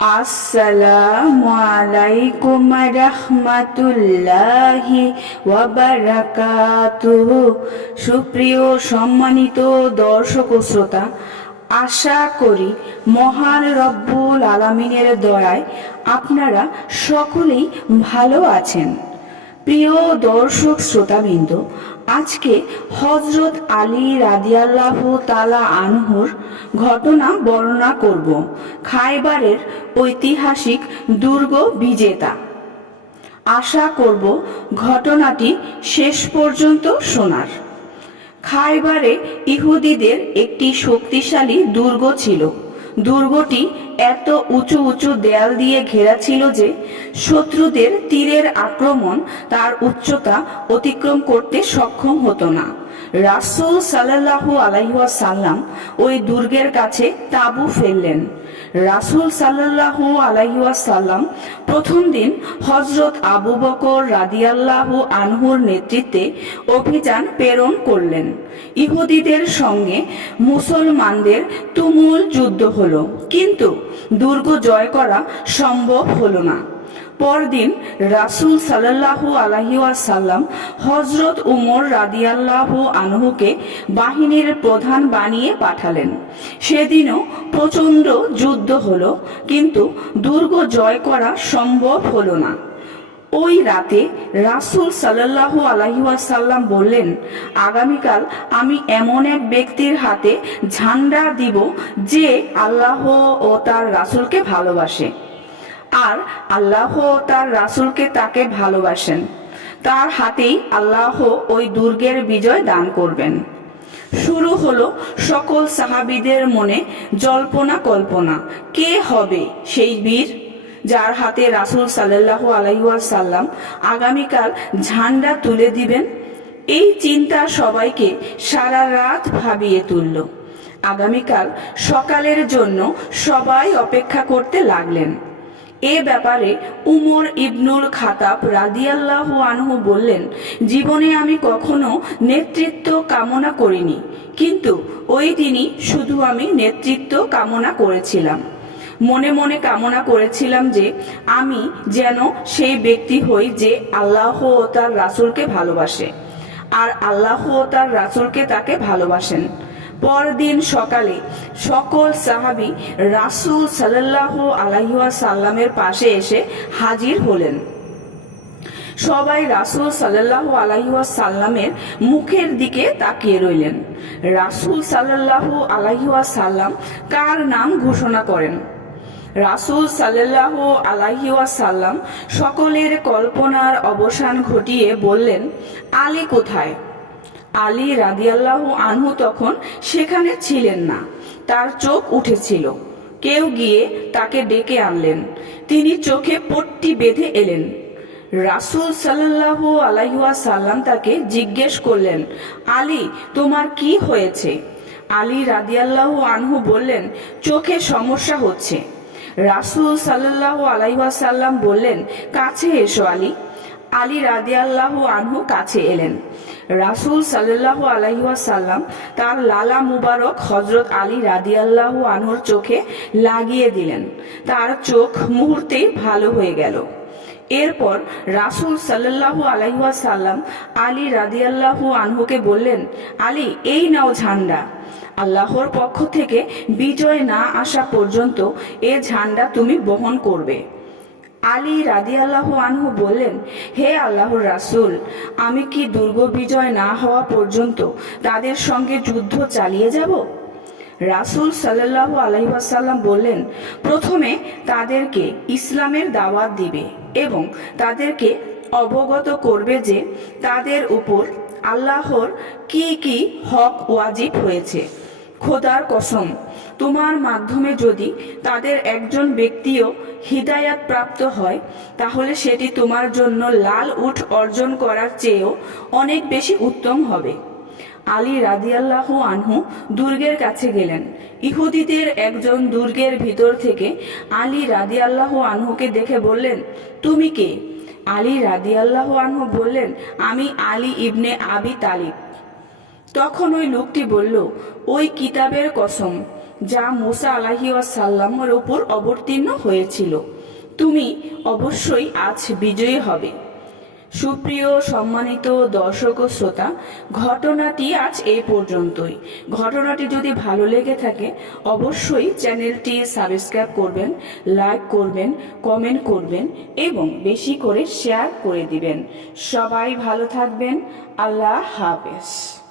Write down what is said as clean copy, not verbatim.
আসসালামু আলাইকুম রাহমাতুল্লাহি ওয়া বারাকাতুহু। সুপ্রিয় সম্মানিত দর্শক ও শ্রোতা, আশা করি মহান রব্বুল আলামিনের দয়ায় আপনারা সকলেই ভালো আছেন। প্রিয় দর্শক শ্রোতাবৃন্দ, আজকে হযরত আলী রাদিয়াল্লাহু তাআলা আনহুর ঘটনা বর্ণনা করব। খায়বারের ঐতিহাসিক দুর্গ বিজেতা। আশা করব ঘটনাটি শেষ পর্যন্ত শোনার। খায়বারে ইহুদিদের একটি শক্তিশালী দুর্গ ছিল। দুর্গটি এত উঁচু উঁচু দেয়াল দিয়ে ঘেরা ছিল যে শত্রুদের তীরের আক্রমণ তার উচ্চতা অতিক্রম করতে সক্ষম হতো না। রাসূল সাল্লাল্লাহু আলাইহি ওয়াসাল্লাম ওই দুর্গের কাছে তাঁবু ফেললেন। রাসূল সাল্লাল্লাহু আলাইহি ওয়াসাল্লাম প্রথম দিন হযরত আবু বকর রাদিয়াল্লাহু আনহুর নেতৃত্বে অভিযান প্রেরণ করলেন। ইহুদিদের সঙ্গে মুসলমানদের তুমুল যুদ্ধ হলো, কিন্তু দুর্গ জয় করা সম্ভব হলো না। পরদিন রাসূল সাল্লাল্লাহু আলাইহি ওয়াসাল্লাম হযরত উমর রাদিয়াল্লাহু আনহুকে বাহিনীর প্রধান বানিয়ে পাঠালেন। সেদিনও প্রচণ্ড যুদ্ধ হলো, কিন্তু দুর্গ জয় করা সম্ভব হলো না। ওই রাতে রাসূল সাল্লাল্লাহু আলাইহি ওয়াসাল্লাম বললেন, আগামীকাল আমি এমন এক ব্যক্তির হাতে ঝান্ডা দিব যে আল্লাহ ও তার রাসূলকে ভালোবাসে, আর আল্লাহ ও তার রাসূলকে তাকে ভালোবাসেন। তার হাতেই আল্লাহ ওই দুর্গের বিজয় দান করবেন। শুরু হলো সকল সাহাবীদের মনে জল্পনা কল্পনা, কে হবে সেই বীর যার হাতে রাসূল সাল্লাল্লাহু আলাইহি ওয়াসাল্লাম আগামীকাল ঝান্ডা তুলে দিবেন। এই চিন্তা সবাইকে সারা রাত ভাবিয়ে তুলল। আগামীকাল সকালের জন্য সবাই অপেক্ষা করতে লাগলেন। এ ব্যাপারে উমর ইবনুল খাতাব রাদিয়াল্লাহু আনহু বললেন, জীবনে আমি কখনো নেতৃত্ব কামনা করিনি, কিন্তু ওই দিনই শুধু আমি নেতৃত্ব কামনা করেছিলাম। মনে মনে কামনা করেছিলাম যে আমি যেন সেই ব্যক্তি হই যে আল্লাহ ও তার রাসূলকে ভালোবাসে, আর আল্লাহ ও তার রাসূলকে তাকে ভালোবাসেন। পরদিন সকালে সকল সাহাবী রাসূল সাল্লাল্লাহু আলাইহি ওয়াসাল্লামের পাশে এসে হাজির হলেন। সবাই রাসূল সাল্লাল্লাহু আলাইহি ওয়াসাল্লামের মুখের দিকে তাকিয়ে রইলেন। রাসূল সাল্লাল্লাহু আলাইহি ওয়াসাল্লাম কার নাম ঘোষণা করেন? রাসূল সাল্লাল্লাহু আলাইহি ওয়াসাল্লাম সকলের কল্পনার অবসান ঘটিয়ে বললেন, আলী কোথায়? আলী রাদিয়াল্লাহু আনহু তখন সেখানে ছিলেন না, তার চোখ উঠেছিল। কেউ গিয়ে তাকে ডেকে আনলেন। তিনি চোখে পট্টি বেঁধে এলেন। রাসূল সাল্লাল্লাহু আলাইহি ওয়াসাল্লাম তাকে জিজ্ঞেস করলেন, আলী, তোমার কি হয়েছে? আলী রাদিয়াল্লাহু আনহু বললেন, চোখে সমস্যা হচ্ছে। রাসূল সাল্লাল্লাহু আলাইহি ওয়াসাল্লাম বললেন, কাছে এসো আলী। আলী রাদিয়াল্লাহু আনহু কাছে এলেন। রাসূল সাল্লাল্লাহু আলাইহি ওয়াসাল্লাম তার লালা মুবারক হযরত আলী রাদিয়াল্লাহু আনহুর চোখে লাগিয়ে দিলেন। তার চোখ মুহূর্তেই ভালো হয়ে গেল। এরপর রাসূল সাল্লাল্লাহু আলাইহি ওয়াসাল্লাম আলী রাদিয়াল্লাহু আনহুকে বললেন, আলী, এই নাও ঝান্ডা। আল্লাহর পক্ষ থেকে বিজয় না আসা পর্যন্ত এ ঝান্ডা তুমি বহন করবে। আলী রাদিয়াল্লাহু আনহু বললেন, হে আল্লাহর রাসূল, আমি কি দুর্গ বিজয় না হওয়া পর্যন্ত তাদের সঙ্গে যুদ্ধ চালিয়ে যাব? রাসূল সাল্লাল্লাহু আলাইহি ওয়াসাল্লাম বললেন, প্রথমে তাদেরকে ইসলামের দাওয়াত দিবে এবং তাদেরকে অবগত করবে যে তাদের উপর আল্লাহর কি কি হক ওয়াজিব হয়েছে। খোদার কসম, তোমার মাধ্যমে যদি তাদের একজন ব্যক্তিও হিদায়াত প্রাপ্ত হয়, তাহলে সেটি তোমার জন্য লাল উট অর্জন করার চেয়েও অনেক বেশি উত্তম হবে। আলী রাদিয়াল্লাহু আনহু দুর্গের কাছে গেলেন। ইহুদিদের একজন দুর্গের ভিতর থেকে আলী রাদিয়াল্লাহু আনহুকে দেখে বললেন, তুমি কে? আলী রাদিয়াল্লাহু আনহু বললেন, আমি আলী ইবনে আবি তালিব। তখন ওই লোকটি বলল, ওই কিতাবের কসম যা মুসা আলাইহিওয়াসাল্লামের ওপর অবতীর্ণ হয়েছিল। তুমি অবশ্যই আজ বিজয়ী হবে। সুপ্রিয় সম্মানিত দর্শক ও শ্রোতা, ঘটনাটি আজ এই পর্যন্তই। ঘটনাটি যদি ভালো লেগে থাকে অবশ্যই চ্যানেলটি সাবস্ক্রাইব করবেন, লাইক করবেন, কমেন্ট করবেন এবং বেশি করে শেয়ার করে দিবেন। সবাই ভালো থাকবেন। আল্লাহ হাফেজ।